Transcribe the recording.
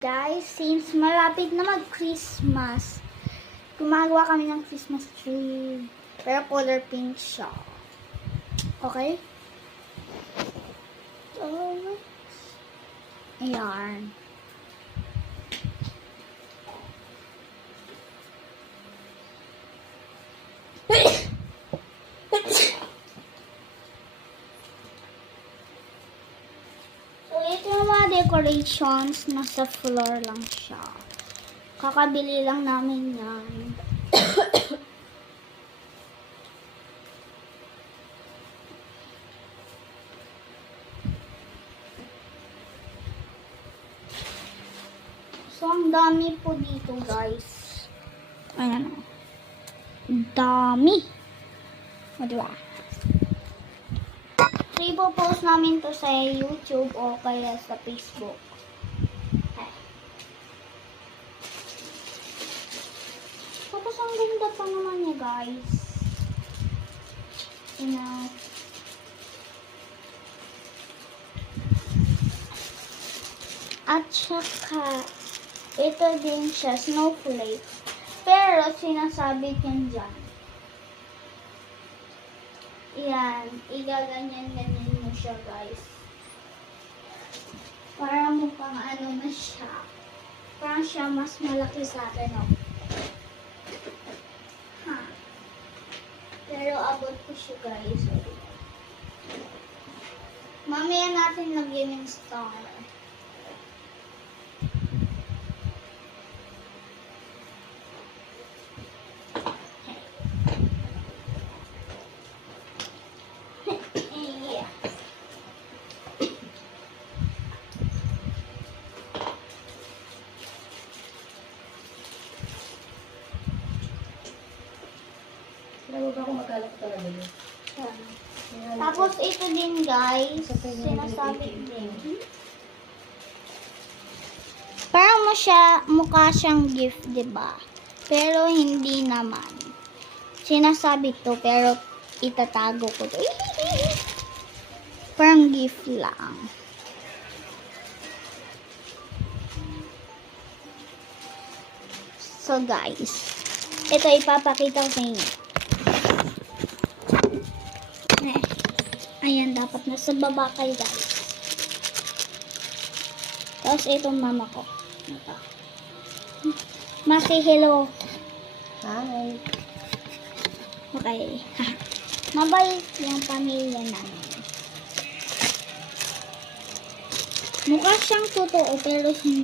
Guys, since malapit na mag-Christmas, gumagawa kami ng Christmas tree. Pero color pink siya. Okay? So, ayan. So, ito yung mga decorations. Nasa floor lang siya. Kakabili lang namin yan. So, ang dami po dito, guys. Ayan o. Dami. O, diba? So, ipopost namin to sa YouTube o kaya sa Facebook. Tapos, ang ganda pa naman niya, guys. At saka, ito din siya, snowflake. Pero, sinasabi ko dyan. Yan, igaganyan-ganyan mo siya, guys. Para mukhang ano na siya. Parang siya mas malaki sa atin, no? Ha. Pero abot ko siya, guys. Mamaya natin lagyan yung star. Huwag ako magkalap talaga yun. Tapos ito din, guys, sinasabi din. Parang mukha siyang gift, 'di ba? Pero hindi naman. Sinasabi to pero itatago ko to. Parang gift lang. So guys, ito ipapakita ko sa inyo. Ayan, dapat nasa baba kayo, guys. Tapos itong mama ko. Ito. Maki, hello. Hi. Okay. Mabait yung pamilya namin. Mukha siyang totoo pero hindi.